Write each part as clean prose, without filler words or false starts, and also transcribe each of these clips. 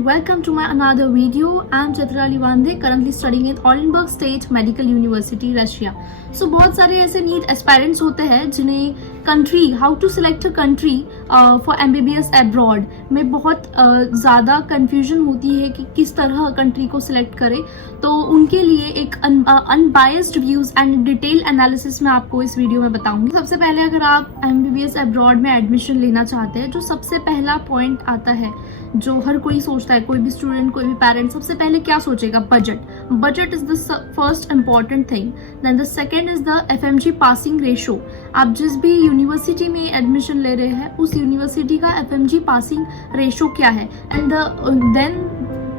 and welcome to my another video. I am Chitra Livande, currently studying at Oldenburg State Medical University, Russia. So बहुत सारे ऐसे NEET aspirants होते हैं जिन्हें country, how to select a country for MBBS abroad में बहुत ज़्यादा confusion होती है कि किस तरह कंट्री को सिलेक्ट करें. तो उनके लिए एक unbiased views and detail analysis मैं आपको इस वीडियो में बताऊंगी. सबसे पहले अगर आप MBBS अब्रॉड में एडमिशन लेना चाहते हैं, जो सबसे पहला पॉइंट आता है जो हर कोई सोचता है, कोई भी स्टूडेंट, कोई भी पेरेंट, सबसे पहले क्या सोचेगा? Budget is the first important thing. Then the second is the FMG passing ratio. आप जिस भी यूनिवर्सिटी में एडमिशन ले रहे हैं उस यूनिवर्सिटी का FMG पासिंग रेशो क्या है. एंड देन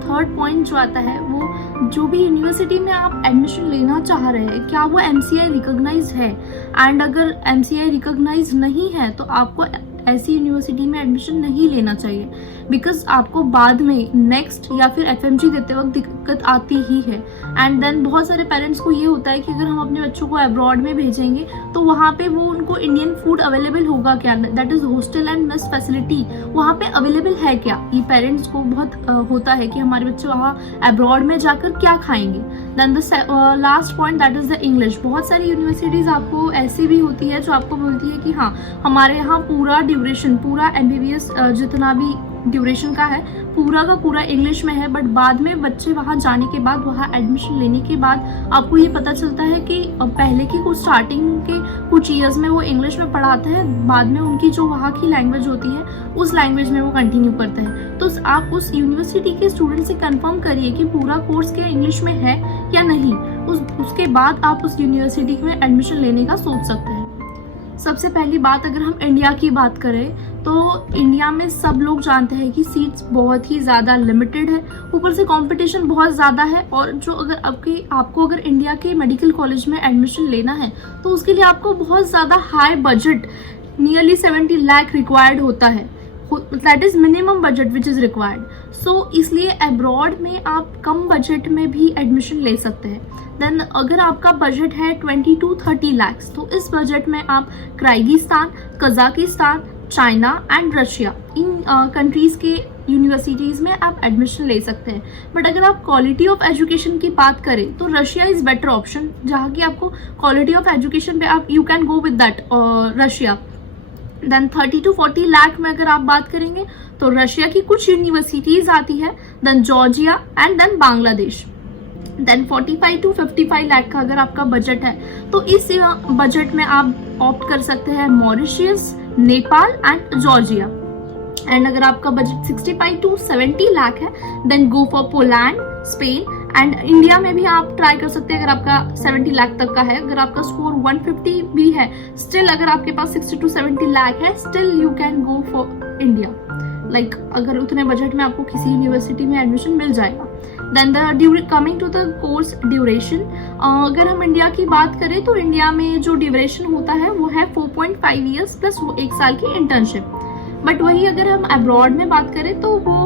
थर्ड पॉइंट जो आता है वो जो भी यूनिवर्सिटी में आप एडमिशन लेना चाह रहे हैं क्या वो MCI रिकॉग्नाइज है. एंड अगर MCI रिकॉग्नाइज नहीं है तो आपको ऐसी यूनिवर्सिटी में एडमिशन नहीं लेना चाहिए, बिकॉज आपको बाद में नेक्स्ट या फिर FMG देते वक्त दिक्कत आती ही है. एंड देन बहुत सारे पेरेंट्स को ये होता है कि अगर हम अपने बच्चों को अब्रॉड में भेजेंगे तो वहाँ पे वो उनको इंडियन फूड अवेलेबल होगा क्या, that is hostel and mess facility वहाँ पे अवेलेबल है क्या. ये पेरेंट्स को बहुत होता है कि हमारे बच्चे वहाँ अब्रॉड में जाकर क्या खाएंगे. Then the last point that is the English. बहुत सारी यूनिवर्सिटीज़ आपको ऐसी भी होती है जो आपको बोलती है कि हाँ हमारे यहाँ पूरा ड्यूरेशन, पूरा MBBS जितना भी ड्यूरेशन का है पूरा का पूरा इंग्लिश में है. बट बाद में बच्चे वहाँ जाने के बाद, वहाँ एडमिशन लेने के बाद आपको ये पता चलता है कि पहले की कुछ स्टार्टिंग के कुछ ईयर्स में वो इंग्लिश में पढ़ाते हैं, बाद में उनकी जो वहाँ की लैंग्वेज होती है उस लैंग्वेज में वो कंटिन्यू करते हैं. तो आप उस यूनिवर्सिटी के स्टूडेंट से कंफर्म करिए कि पूरा कोर्स क्या इंग्लिश में है या नहीं. उसके बाद आप उस यूनिवर्सिटी में एडमिशन लेने का सोच सकते हैं. सबसे पहली बात, अगर हम इंडिया की बात करें तो इंडिया में सब लोग जानते हैं कि सीट्स बहुत ही ज़्यादा लिमिटेड है, ऊपर से कंपटीशन बहुत ज़्यादा है. और जो अगर आपको अगर इंडिया के मेडिकल कॉलेज में एडमिशन लेना है तो उसके लिए आपको बहुत ज़्यादा high budget, nearly 70 lakh required होता है. That is minimum budget which is required. So इसलिए अब्रॉड में आप कम बजट में भी एडमिशन ले सकते हैं. देन अगर आपका बजट है 20 to 30 लाख, तो इस बजट में आप Kyrgyzstan, Kazakhstan, China and Russia, in countries के यूनिवर्सिटीज़ में आप एडमिशन ले सकते हैं. बट अगर आप क्वालिटी ऑफ एजुकेशन की बात करें तो रशिया इज़ बेटर ऑप्शन, जहाँ की आपको क्वालिटी ऑफ एजुकेशन पे आप you can go with that Russia. Then 30 to 40 lakh में अगर आप बात करेंगे तो रशिया की कुछ यूनिवर्सिटीज़ आती है, then Georgia and then Bangladesh. Then 45 to 55 lakh का अगर आपका बजट है तो इस बजट में आप ऑप्ट कर सकते हैं Mauritius, Nepal and Georgia. And अगर आपका बजट 65 to 70 लाख है then go for Poland, Spain. And India में भी आप ट्राई कर सकते हैं अगर आपका 70 लाख तक का है. अगर आपका स्कोर 150 भी है, स्टिल अगर आपके पास 60 to 70 लाख है, still you can go for India. Like अगर उतने बजट में आपको किसी यूनिवर्सिटी में एडमिशन मिल जाएगा. Then coming to the course duration, अगर हम इंडिया की बात करें तो इंडिया में जो ड्यूरेशन होता है वो है 4.5 ईयर्स प्लस वो 1 साल की इंटर्नशिप. बट वही अगर हम अब्रॉड में बात करें तो वो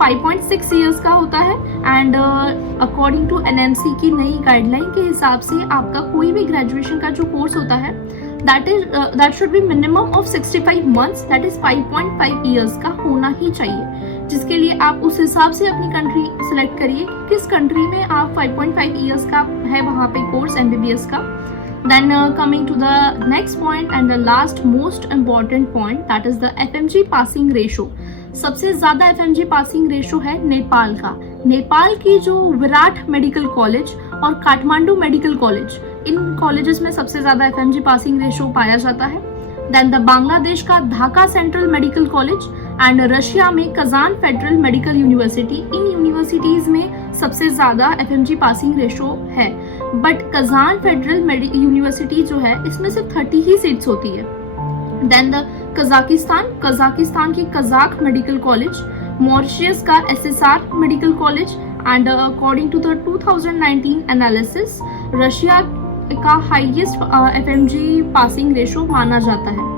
5.6 ईयर्स का होता है. एंड अकॉर्डिंग टू NMC की नई गाइडलाइन के हिसाब से आपका कोई भी ग्रेजुएशन का जो कोर्स होता है that should be minimum of 65 months, that is 5.5 years का होना ही चाहिए. जिसके लिए आप उस हिसाब से अपनी कंट्री सिलेक्ट करिए कि किस कंट्री में आप 5.5 years का है वहाँ पे कोर्स MBBS का. Then coming to the next point and the last most important point, that is the FMG passing ratio. सबसे ज़्यादा FMG पासिंग रेशो है नेपाल का. नेपाल की जो विराट मेडिकल कॉलेज और काठमांडू मेडिकल कॉलेज, इन कॉलेजेस में सबसे ज़्यादा FMG पासिंग रेशो पाया जाता है. देन द बांग्लादेश का Dhaka Central Medical College and Russia में कजान फेडरल मेडिकल यूनिवर्सिटी, इन यूनिवर्सिटीज़ में सबसे ज़्यादा FMG पासिंग रेशो है. बट कजान फेडरल यूनिवर्सिटी जो है इसमें सिर्फ 30 ही सीट्स होती है. देन द कजाकिस्तान की कजाक मेडिकल कॉलेज, मॉरिशियस का SSR Medical College. And according to the 2019 analysis Russia का हाईएस्ट FMG पासिंग रेशो माना जाता है.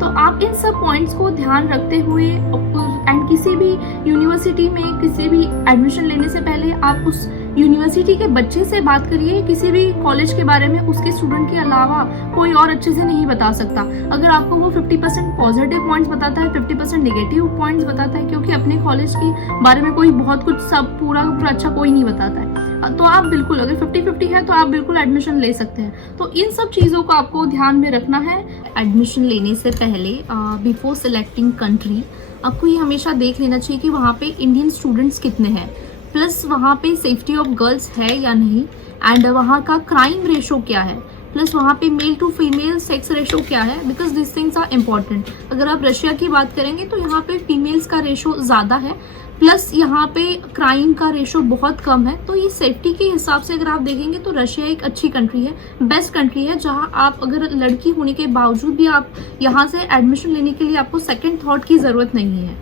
तो आप इन सब पॉइंट्स को ध्यान रखते हुए एंड किसी भी यूनिवर्सिटी में किसी भी एडमिशन लेने से पहले आप उस यूनिवर्सिटी के बच्चे से बात करिए किसी भी कॉलेज के बारे में, उसके स्टूडेंट के अलावा कोई और अच्छे से नहीं बता सकता। अगर आपको वो 50% पॉजिटिव पॉइंट्स बताता है, 50% नेगेटिव पॉइंट्स बताता है, क्योंकि अपने कॉलेज के बारे में कोई बहुत कुछ सब पूरा अच्छा कोई नहीं बताता है, तो आप बिल्कुल, अगर 50-50 है तो आप बिल्कुल एडमिशन ले सकते हैं। तो इन सब चीज़ों को आपको ध्यान में रखना है। एडमिशन लेने से पहले बिफोर सिलेक्टिंग कंट्री आपको ये हमेशा देख लेना चाहिए कि वहाँ पे इंडियन स्टूडेंट्स कितने हैं, प्लस वहाँ पे सेफ्टी ऑफ गर्ल्स है या नहीं, एंड वहाँ का क्राइम रेशो क्या है, प्लस वहाँ पे male to female sex ratio क्या है, because this things are important. अगर आप रशिया की बात करेंगे तो यहाँ पे फीमेल्स का रेशो ज़्यादा है, प्लस यहाँ पे क्राइम का रेशो बहुत कम है। तो ये सेफ्टी के हिसाब से अगर आप देखेंगे तो रशिया एक अच्छी कंट्री है, बेस्ट कंट्री है, जहाँ आप अगर लड़की होने के बावजूद भी आप यहाँ से एडमिशन लेने के लिए आपको सेकेंड थॉट की ज़रूरत नहीं है।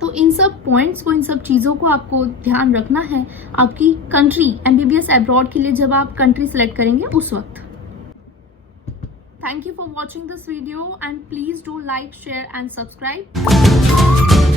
तो इन सब पॉइंट्स को, इन सब चीज़ों को आपको ध्यान रखना है आपकी कंट्री MBBS अब्रॉड के लिए जब आप कंट्री सेलेक्ट करेंगे उस वक्त। Thank you for watching this video and please do like, share and subscribe.